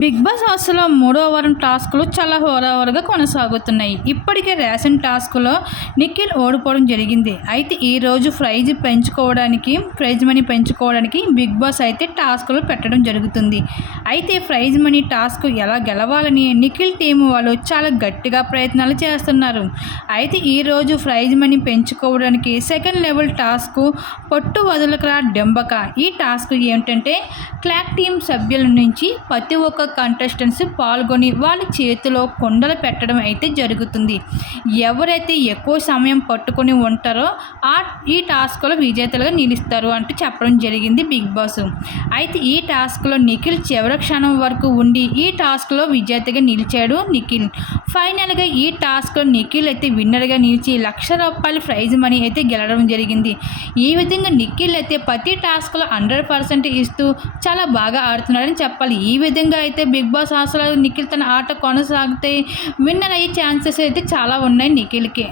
Big boss హౌస్లో మూడో వారం టాస్కులు చాలా హోరావరగా కొనసాగుతున్నాయి. ఇప్పటికే రేషన్ టాస్క్లో నిఖిల్ ఓడిపోవడం జరిగింది. అయితే ఈరోజు ప్రైజ్ పెంచుకోవడానికి ప్రైజ్ మనీ పెంచుకోవడానికి బిగ్ బాస్ అయితే టాస్కులు పెట్టడం జరుగుతుంది. అయితే ప్రైజ్ మనీ టాస్క్ ఎలా గెలవాలని నిఖిల్ టీం వాళ్ళు చాలా గట్టిగా ప్రయత్నాలు చేస్తున్నారు. అయితే ఈరోజు ప్రైజ్ మనీ పెంచుకోవడానికి సెకండ్ లెవెల్ టాస్క్ పొట్టు వదలకరా డెంబక. ఈ టాస్క్ ఏంటంటే క్లాక్ టీం సభ్యుల నుంచి ప్రతి ఒక్క కంటెస్టెంట్స్ పాల్గొని వాళ్ళ చేతిలో కొండలు పెట్టడం అయితే జరుగుతుంది. ఎవరైతే ఎక్కువ సమయం పట్టుకొని ఉంటారో ఆ ఈ టాస్క్లో విజేతలుగా నిలుస్తారు అంటూ చెప్పడం జరిగింది బిగ్ బాస్. అయితే ఈ టాస్క్లో నిఖిల్ చివరి క్షణం వరకు ఉండి ఈ టాస్క్లో విజేతగా నిలిచాడు నిఖిల్. ఫైనల్గా ఈ టాస్క్లో నిఖిల్ అయితే విన్నర్గా నిలిచి లక్ష రూపాయల ప్రైజ్ మనీ అయితే గెలడం జరిగింది. ఈ విధంగా నిఖిల్ అయితే ప్రతి టాస్క్లో హండ్రెడ్ పర్సెంట్ ఇస్తూ చాలా బాగా ఆడుతున్నాడని చెప్పాలి. ఈ విధంగా అయితే బిగ్ బాస్ ఆశలో నిఖిల్ తన ఆట కొనసాగితే విన్నర్ అయ్యే ఛాన్సెస్ అయితే చాలా ఉన్నాయి నిఖిల్కి.